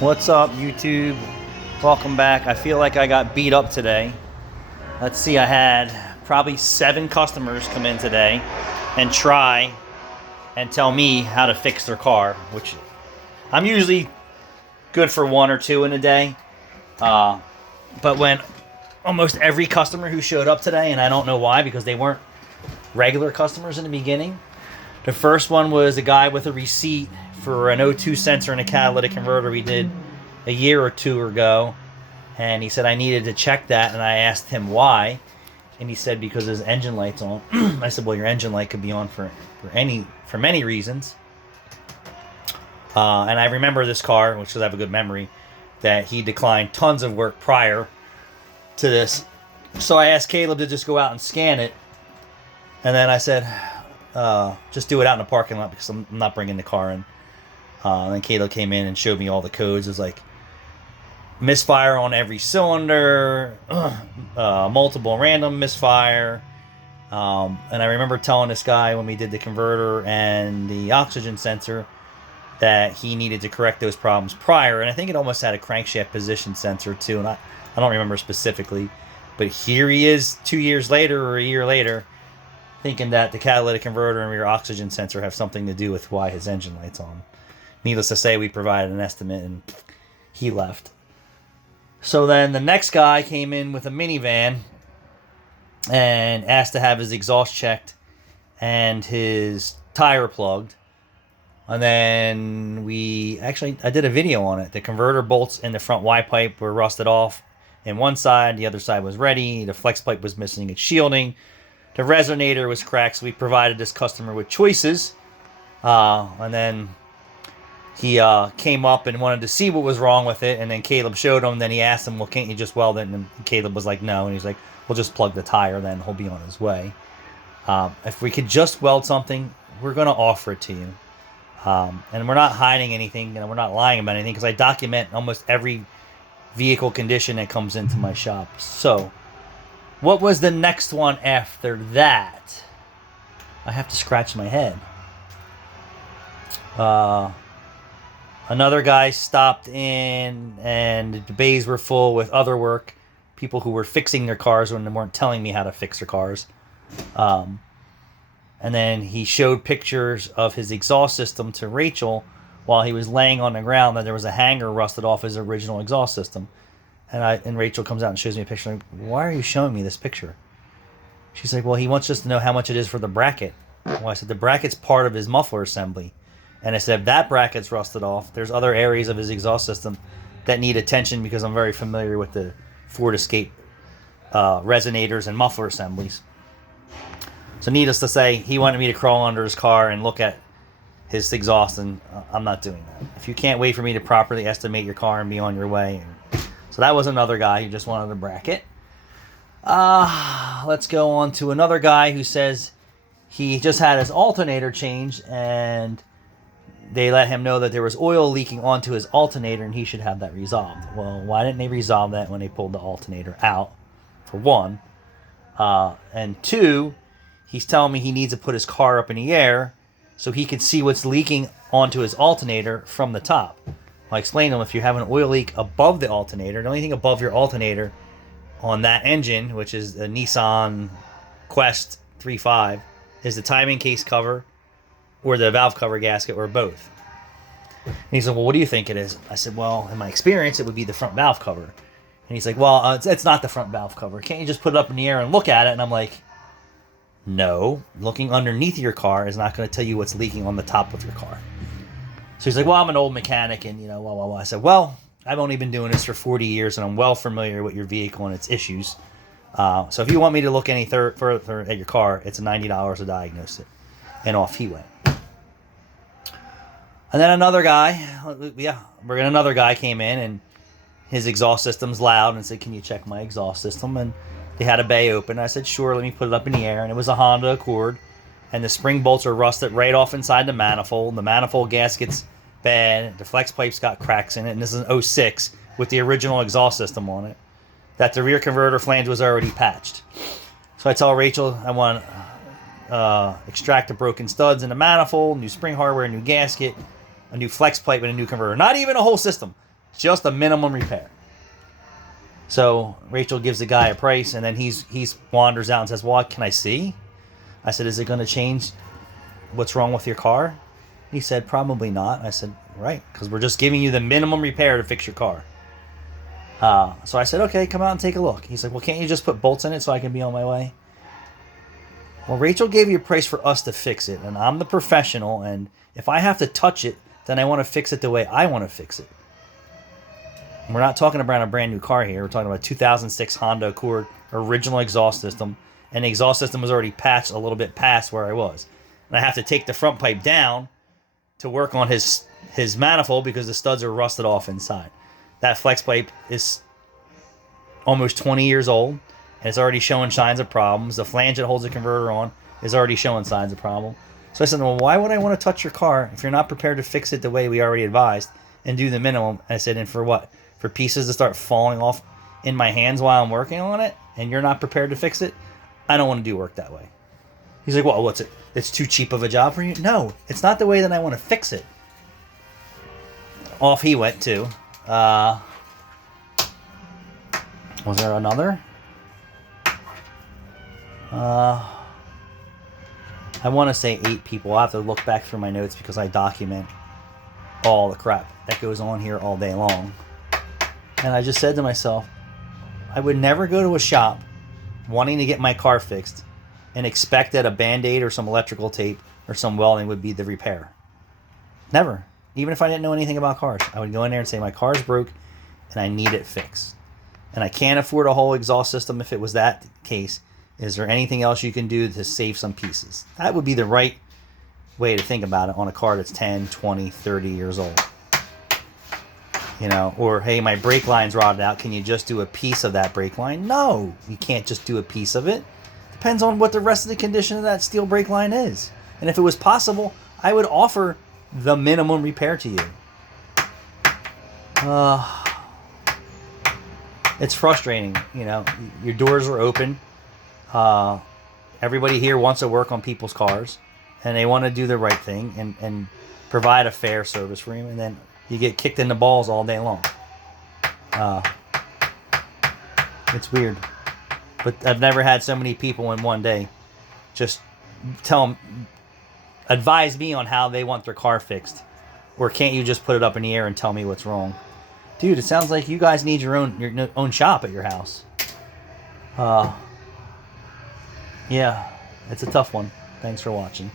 What's up, YouTube? Welcome back. I feel like I got beat up today. Let's see, I had probably 7 customers come in today and try and tell me how to fix their car, which I'm usually good for 1 or 2 in a day. But when almost every customer who showed up today, and I don't know why, because they weren't regular customers in the beginning. The first one was a guy with a receipt for an O2 sensor and a catalytic converter we did a year or 2 ago. And he said I needed to check that, and I asked him why. And he said because his engine light's on. I said, well, your engine light could be on for many reasons. And I remember this car, which does have a good memory, that he declined tons of work prior to this. So I asked Caleb to just go out and scan it. And then I said, just do it out in the parking lot because I'm not bringing the car in. And then Caleb came in and showed me all the codes. It was like misfire on every cylinder, multiple random misfire. And I remember telling this guy when we did the converter and the oxygen sensor that he needed to correct those problems prior. And I think it almost had a crankshaft position sensor too. And I don't remember specifically. But here he is 2 years later or a year later, thinking that the catalytic converter and rear oxygen sensor have something to do with why his engine light's on. Needless to say, we provided an estimate and he left. So then the next guy came in with a minivan and asked to have his exhaust checked and his tire plugged. And then I did a video on it. The converter bolts in the front Y pipe were rusted off in one side, the other side was ready. The flex pipe was missing its shielding. The resonator was cracked, so we provided this customer with choices. And then he came up and wanted to see what was wrong with it, and then Caleb showed him. Then he asked him, well, can't you just weld it? And Caleb was like, no. And he's like, we'll just plug the tire, then he'll be on his way. If we could just weld something, we're going to offer it to you. And we're not hiding anything, and we're not lying about anything, because I document almost every vehicle condition that comes into my shop. So what was the next one after that? I have to scratch my head. Another guy stopped in, and the bays were full with other work. People who were fixing their cars when they weren't telling me how to fix their cars. And then he showed pictures of his exhaust system to Rachel while he was laying on the ground, that there was a hanger rusted off his original exhaust system. And Rachel comes out and shows me a picture. I'm like, why are you showing me this picture? She's like, well, he wants us to know how much it is for the bracket. Well, I said, the bracket's part of his muffler assembly. And I said, if that bracket's rusted off, there's other areas of his exhaust system that need attention, because I'm very familiar with the Ford Escape resonators and muffler assemblies. So needless to say, he wanted me to crawl under his car and look at his exhaust, and I'm not doing that. If you can't wait for me to properly estimate your car and be on your way. So that was another guy who just wanted a bracket. Let's go on to another guy who says he just had his alternator changed, and they let him know that there was oil leaking onto his alternator and he should have that resolved. Well, why didn't they resolve that when they pulled the alternator out, for one? And two, he's telling me he needs to put his car up in the air so he can see what's leaking onto his alternator from the top. I explained to him, if you have an oil leak above the alternator, the only thing above your alternator on that engine, which is a Nissan Quest 3.5, is the timing case cover or the valve cover gasket, or both. And he said, well, what do you think it is? I said, well, in my experience, it would be the front valve cover. And he's like, well, it's not the front valve cover. Can't you just put it up in the air and look at it? And I'm like, no, looking underneath your car is not going to tell you what's leaking on the top of your car. So he's like, well, I'm an old mechanic, and, blah. I said, well, I've only been doing this for 40 years, and I'm well familiar with your vehicle and its issues. So if you want me to look any further at your car, it's $90 to diagnose it. And off he went. And then another guy came in, and his exhaust system's loud, and said, can you check my exhaust system? And they had a bay open. I said, sure, let me put it up in the air. And it was a Honda Accord, and the spring bolts are rusted right off inside the manifold. The manifold gasket's bad. The flex pipe's got cracks in it, and this is an 06 with the original exhaust system on it. That the rear converter flange was already patched. So I tell Rachel I want to extract the broken studs in the manifold, new spring hardware, new gasket, a new flex pipe, and a new converter. Not even a whole system. Just a minimum repair. So Rachel gives the guy a price, and then he's wanders out and says, well, can I see? I said, is it going to change what's wrong with your car? He said, probably not. I said, right, because we're just giving you the minimum repair to fix your car. So I said, okay, come out and take a look. He's like, well, can't you just put bolts in it so I can be on my way? Well, Rachel gave you a price for us to fix it, and I'm the professional, and if I have to touch it, then I want to fix it the way I want to fix it. And we're not talking about a brand new car here. We're talking about a 2006 Honda Accord original exhaust system, and the exhaust system was already patched a little bit past where I was. And I have to take the front pipe down to work on his manifold because the studs are rusted off inside. That flex pipe is almost 20 years old, and it's already showing signs of problems. The flange that holds the converter on is already showing signs of problem. So I said, well, why would I want to touch your car if you're not prepared to fix it the way we already advised and do the minimum? And I said, and for what? For pieces to start falling off in my hands while I'm working on it, and you're not prepared to fix it? I don't want to do work that way. He's like, well, what's it? It's too cheap of a job for you? No, it's not the way that I want to fix it. Off he went too. Was there another? I want to say 8 people. I'll have to look back through my notes because I document all the crap that goes on here all day long. And I just said to myself, I would never go to a shop wanting to get my car fixed and expect that a Band-Aid or some electrical tape or some welding would be the repair. Never. Even if I didn't know anything about cars. I would go in there and say, my car's broke and I need it fixed. And I can't afford a whole exhaust system if it was that case. Is there anything else you can do to save some pieces? That would be the right way to think about it on a car that's 10, 20, 30 years old. You know, or, hey, my brake line's rotted out. Can you just do a piece of that brake line? No, you can't just do a piece of it. Depends on what the rest of the condition of that steel brake line is. And if it was possible, I would offer the minimum repair to you. It's frustrating, you know. Your doors are open. Everybody here wants to work on people's cars, and they want to do the right thing and provide a fair service for you, and then you get kicked in the balls all day long. It's weird. But I've never had so many people in one day just advise me on how they want their car fixed. Or can't you just put it up in the air and tell me what's wrong? Dude, it sounds like you guys need your own shop at your house. Yeah, it's a tough one. Thanks for watching.